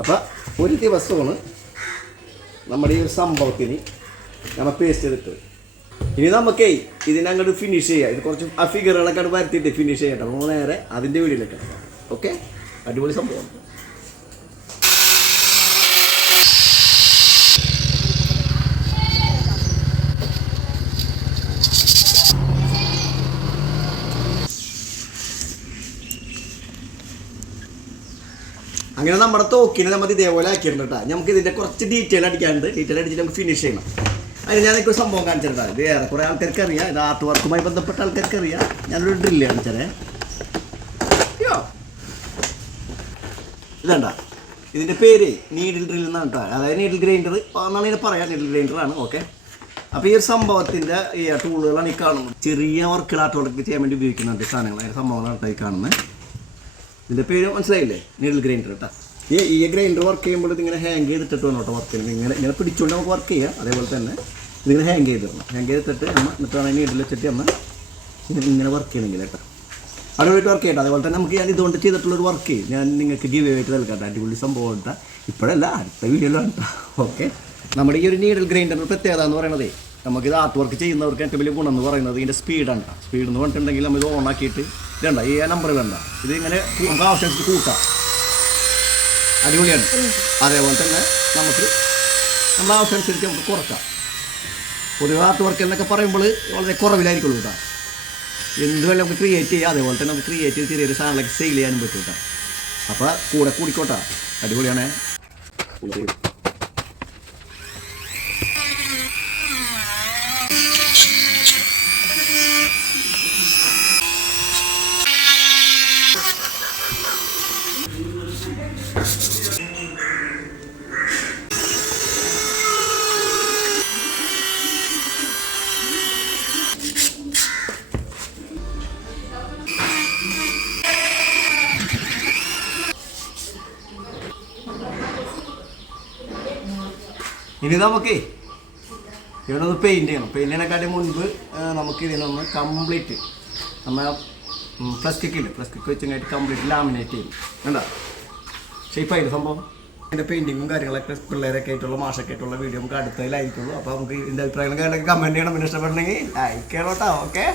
അപ്പോൾ ഒരു ദിവസമാണ് നമ്മുടെ ഈ സംഭവത്തിന് നമ്മൾ പേസ്റ്റ് ചെയ്തിട്ട്. ഇനി നമുക്കേ ഇതിനെ അങ്ങോട്ട് ഫിനിഷ് ചെയ്യാം. ഇത് കുറച്ച് ആ ഫിഗറുകളൊക്കെ അങ്ങോട്ട് വരുത്തിയിട്ട് ഫിനിഷ് ചെയ്യട്ടെ നമ്മൾ നേരെ അതിന്റെ വീടിലേക്ക് ഓക്കെ അടിപൊളി സംഭവം. അങ്ങനെ നമ്മുടെ തോക്കിനെ നമ്മൾ ഇതേപോലെ ആക്കിയിട്ടുണ്ട് കേട്ടോ നമുക്ക് ഇതിന്റെ കുറച്ച് ഡീറ്റെയിൽ അടിക്കാനുണ്ട്. ഡീറ്റെയിൽ അടിച്ചിട്ട് നമുക്ക് ഫിനിഷ് ചെയ്യണം. അതിന് ഞാൻ ഒരു സംഭവം കാണിച്ചിട്ടാ ഇത് ഏറെ കുറേ ആൾക്കാർക്ക് അറിയാം ഇത് ആർട്ട് വർക്കുമായി ബന്ധപ്പെട്ട ആൾക്കാർക്ക് അറിയാം ഞാനൊരു ഡ്രില്ല് കാണിച്ചേ ഇതണ്ട ഇതിന്റെ പേര് നീഡിൽ ഡ്രിൽ എന്നാണ് കേട്ടോ അതായത് നീഡിൽ ഗ്രൈൻഡർ എന്നാണ് ഇതിനെ പറയാം. നീഡിൽ ഗ്രൈൻഡർ ആണ്. ഓക്കെ അപ്പോൾ ഈ ഒരു സംഭവത്തിന്റെ ഈ ടൂളുകളാണ് ഈ കാണുന്നത്. ചെറിയ വർക്കുകൾ ആർട്ട് വർക്ക് ചെയ്യാൻ വേണ്ടി ഉപയോഗിക്കുന്നുണ്ട് സാധനങ്ങൾ. അതിന്റെ സംഭവങ്ങളാണ് ഈ കാണുന്നത്. ഇതിന്റെ പേര് മനസ്സിലായില്ലേ? നീഡിൽ ഗ്രൈൻഡർ കേട്ടോ ഈ ഈ ഗ്രൈൻഡർ വർക്ക് ചെയ്യുമ്പോൾ ഇതിങ്ങനെ ഹാങ് ചെയ്തിട്ടിട്ട് വേണം കേട്ടോ വർക്ക് ചെയ്യുന്നത് ഇങ്ങനെ ഇങ്ങനെ പിടിച്ചുകൊണ്ട് നമുക്ക് വർക്ക് ചെയ്യാം. അതേപോലെ തന്നെ ഇതിങ്ങനെ ഹാങ് ചെയ്ത് തരണം ഹാങ് ചെയ്തിട്ട് നമ്മൾ എന്നിട്ടാണ് നീഡിൽ വെച്ചിട്ട് നമ്മൾ ഇങ്ങനെ വർക്ക് ചെയ്യണമെങ്കിൽ കേട്ടോ അടിപൊളിയായിട്ട് വർക്ക് ചെയ്യട്ടെ. അതേപോലെ തന്നെ നമുക്ക് ഞാൻ ഇതുകൊണ്ട് ചെയ്തിട്ടുള്ളൊരു വർക്ക് ഞാൻ നിങ്ങൾക്ക് ഗീവ് ആയിട്ട് നൽകാം അടിപൊളി സംഭവം കേട്ടോ ഇപ്പോഴല്ല അടുത്ത വീഡിയോയിലാണ് ഓക്കെ നമ്മുടെ ഈ ഒരു നീഡൽ ഗ്രൈൻഡറിന് പ്രത്യേകത എന്ന് പറയുന്നത് നമുക്കിത് ആർട്ട് വർക്ക് ചെയ്യുന്നവർക്ക് ഏറ്റവും വലിയ ഗുണം എന്ന് പറയുന്നത് ഇതിന്റെ സ്പീഡാണ് സ്പീഡ് എന്ന് പറഞ്ഞിട്ടുണ്ടെങ്കിൽ നമ്മൾ ഇത് ഓൺ ആക്കിയിട്ട് ഇതുണ്ട? ഈ നമ്പർ വേണ്ട ഇത് ഇങ്ങനെ നമുക്ക് ആവശ്യത്തിന് കൂട്ടാം. അടിപൊളിയാണ്. അതേപോലെ തന്നെ നമുക്ക് നമ്മുടെ ആവശ്യമനുസരിച്ച് നമുക്ക് കുറക്കാം. പൊതുവെ ആർട്ട് വർക്ക് എന്നൊക്കെ പറയുമ്പോൾ വളരെ കുറവിലായിരിക്കുള്ളൂ കേട്ടോ. എന്തുവല്ല നമുക്ക് ക്രിയേറ്റ് ചെയ്യാം. അതേപോലെ തന്നെ നമുക്ക് ക്രിയേറ്റ് ചെയ്ത് ചെറിയൊരു സാധനങ്ങളൊക്കെ സെയിൽ ചെയ്യാനും പറ്റും കേട്ടോ. അപ്പോൾ കൂടെ കൂടിക്കോട്ടെ. അടിപൊളിയാണേ. ഇനി നമുക്ക് ഇവിടെ പെയിന്റ് ചെയ്യണം. പെയിന്റ് ചെയ്യണേക്കാട്ടി മുൻപ് നമുക്ക് ഇതിനൊന്ന് കംപ്ലീറ്റ് നമ്മൾ പ്ലസ് കിക്കില്ല പ്ലസ് കിക്ക് വെച്ചിട്ട് കംപ്ലീറ്റ് ലാമിനേറ്റ് ചെയ്യും വേണ്ട ഷേപ്പായിട്ട് സംഭവം? അതിന്റെ പെയിന്റിങ്ങും കാര്യങ്ങളൊക്കെ പിള്ളേരൊക്കെ ആയിട്ടുള്ള മാഷൊക്കെ ആയിട്ടുള്ള വീഡിയോ നമുക്ക് അടുത്തതിലായിരിക്കുള്ളൂ അപ്പോൾ നമുക്ക് ഇതിന്റെ അഭിപ്രായങ്ങൾ കമന്റ് ചെയ്യണം. പിന്നെ ഇഷ്ടപ്പെടണമെങ്കിൽ ലൈക്ക് ചെയ്യണം കേട്ടോ ഓക്കെ